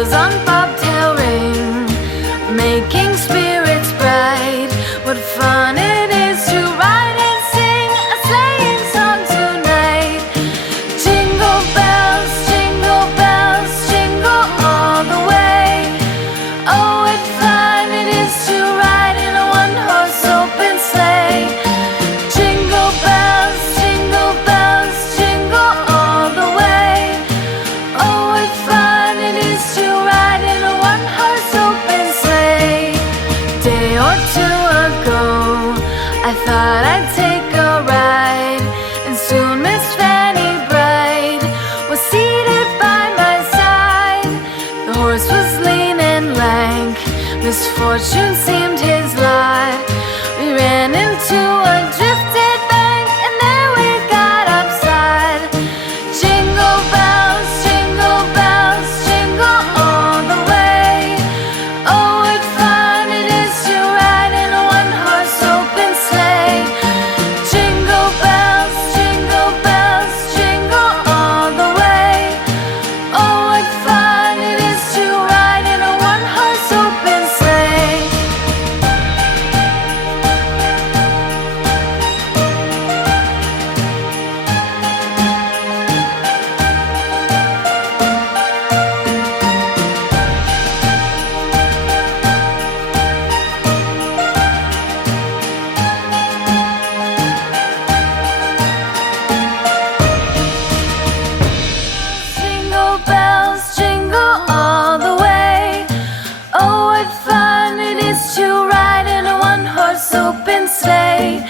bells on bobtail ring, making spirits bright. What fun it is to ride and sing a sleighing song tonight. Jingle bells, jingle all the way. Oh, what fun it is to ride in a one-horse open sleigh. Jingle bells, jingle all the way. Oh, what fun it is to ride in a one-horse open sleigh. Day or two ago, I thought I'd take a ride, and soon Miss Fanny Bright was seated by my side. The horse was lean and lank, misfortune seemed his lot. We ran into a drifted bank, and there we got upside. Jingle bells, jingle all the way. Oh, what fun it is to ride in a one-horse open sleigh. Jingle bells, jingle all the way. Oh, what fun it is to ride in a one-horse open sleigh. Jingle bells, jingle all the way. Oh, what fun it is to ride in a one-horse open sleigh.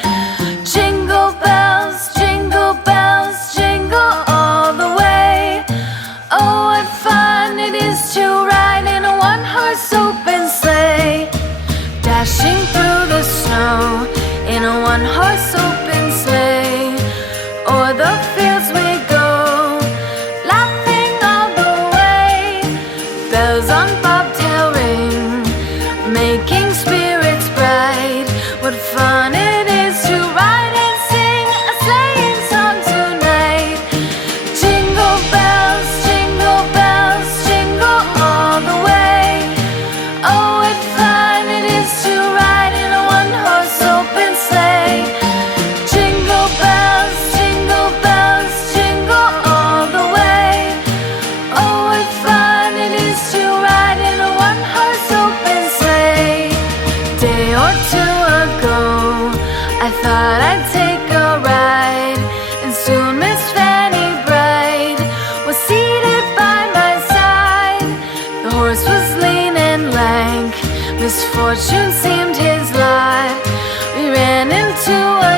Jingle bells, jingle all the way. Oh, what fun it is to ride in a one-horse open sleigh. Dashing through the snow in a one-horse open sleigh. O'er the fields we go, laughing all the way. Bells on bobtail ring, making spirits bright. What fun it is to ride and sing a sleighing song tonight. Jingle bells, jingle all the way. Oh, what fun it is to ride in a one-horse open sleigh. Jingle bells, jingle all the way. Oh, what fun it is to ride in a one-horse open sleigh. Day or two ago, I thought I'd take a ride, and soon Miss Fanny Bright was seated by my side. The horse was lean and lank, misfortune seemed his lot. We ran into a